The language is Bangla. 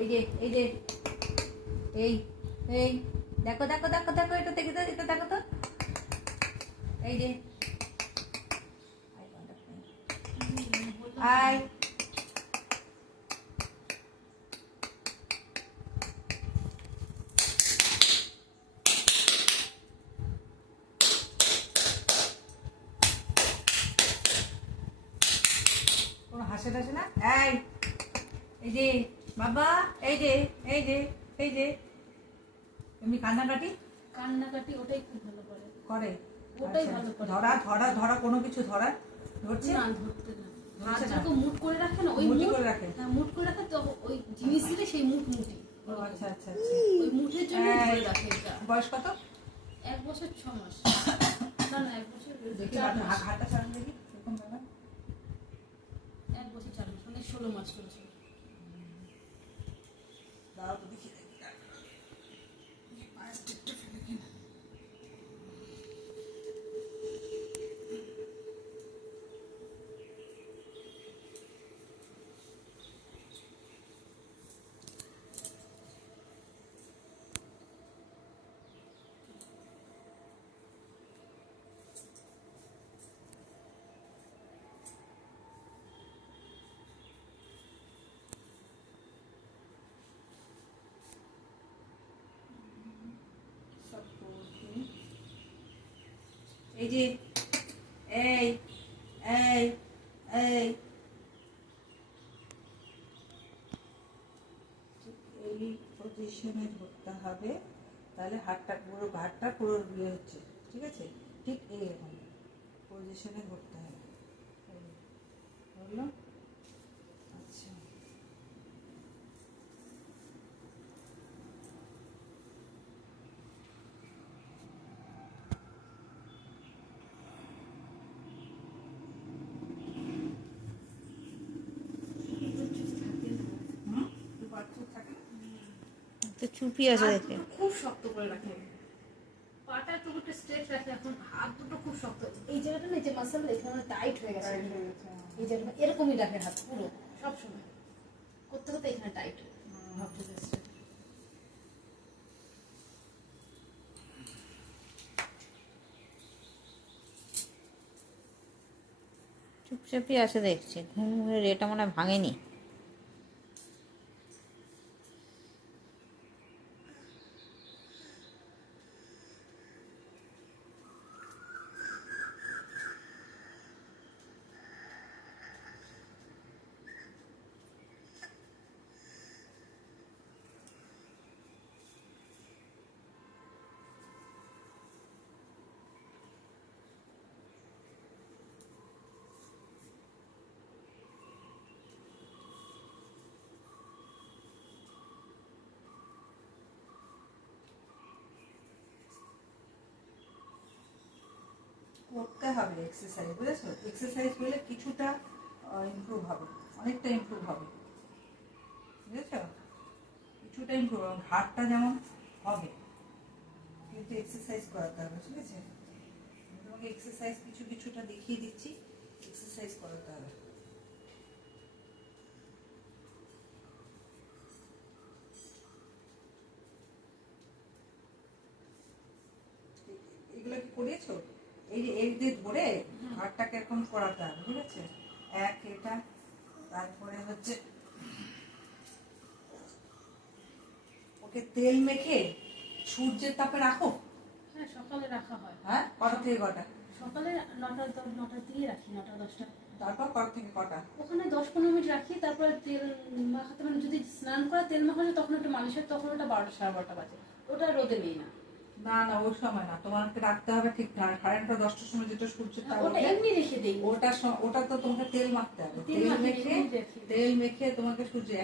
এই যে এই যে এই এই দেখো দেখো দেখো দেখো, এটা দেখো তো, এটা দেখো তো, এই যে আই কোনো হাসে টাসে না। এই যে বাবা, এই যে এই যে এই যে এমনি কান্নাকাটি ওটাই খুব ভালো করে করে। ওটাই ভালো করে। ধরা ধরা ধরা কোনো কিছু ধরা ধরছে না, ধরতে না। ধরছে না। হাতটাকে মুট করে রাখে না, ওই মুঠি মুট করে রাখে। হ্যাঁ, মুট করে রাখে, তো ওই জিনিস দিলে সেই মুঠি ও আচ্ছা আচ্ছা আচ্ছা। ওই মুঠের জন্য ধরে রাখে এটা। বয়স কত? 1 বছর 6 মাস। না না, 1 বছর দেখি 4 মাস। হাতটা ছাড়ুন দেখি এরকম ব্যাপার। 1 বছর 4 মাস, মানে 16 মাস চলছে। দাঁড়াও তো দেখি দেখি পায়ের স্টিকটা ফেলে কিনা। এই যে এই এই এই এই পজিশনে ধরতে হবে, তাহলে হাতটা পুরো ঘাটটা পুরো ইয়ে হচ্ছে, ঠিক আছে? ঠিক এইরকম পজিশনে ধরতে হবে। ধরলো? আচ্ছা, চুপি আছে হাত দেখে। দুটো খুব শক্ত করে রাখে, পাটা টুকুটা স্ট্রেট রাখে, এখন হাত দুটো খুব শক্ত। এই জায়গাটা না, যে মাসল এখানে টাইট হয়ে গেছে, এই জায়গাটা এরকমই রাখে হাত পুরো সব সময়, করতে করতে এখানে টাইট ভাবতে যাচ্ছে। চুপচাপই আছে দেখছি, ঘুমের এটা মনে হয় ভাঙেনি। করতে হবে এক্সারসাইজ, বুঝেছো? এক্সারসাইজ করলে কিছুটা ইমপ্রুভ হবে, অনেকটা ইমপ্রুভ হবে, বুঝেছো? কিছুটা ইমপ্রুভ হবে, হাতটা যেমন হবে, কিন্তু এক্সারসাইজ করাতে হবে, ঠিক আছে? আমি তোমাকে এক্সারসাইজ কিছু কিছুটা দেখিয়ে দিচ্ছি, এক্সারসাইজ করাতে হবে। এগুলো কি করিয়েছো? এই যে এই যে ধরে হাতটাকে এখন করাতে হবে, ঠিক আছে? এটা, তারপরে হচ্ছে ওকে তেল মেখে সূর্যের তাপে রাখো। হ্যাঁ, সকালে রাখা হয়। হ্যাঁ, কটা থেকে কটা? সকালে 9টা দিয়ে রাখি, 9টা 10টা। তারপর কটা থেকে কটা? ওখানে 10-15 মিনিট রাখি, তারপরে তেল মাখাতে, মানে যদি স্নান করে তেল মাখানো তখন একটু মালিশের, তখন ওটা 12টা 12:30 বাজে। ওটা রোদে নেই না। না না, ওই সময় না, তোমাকে রাখতে হবে ঠিক কারেন্টটা 10টার সময়, যেটা সূর্যের তাপ ওটা ওঠে, এমনি রেখে দেই। ওটা তো তোমাকে তেল মাখতে হবে। তেল তেল মাখিয়ে মেখে এমনি রেখে দিই। তেল মেখে তোমাকে সূর্যে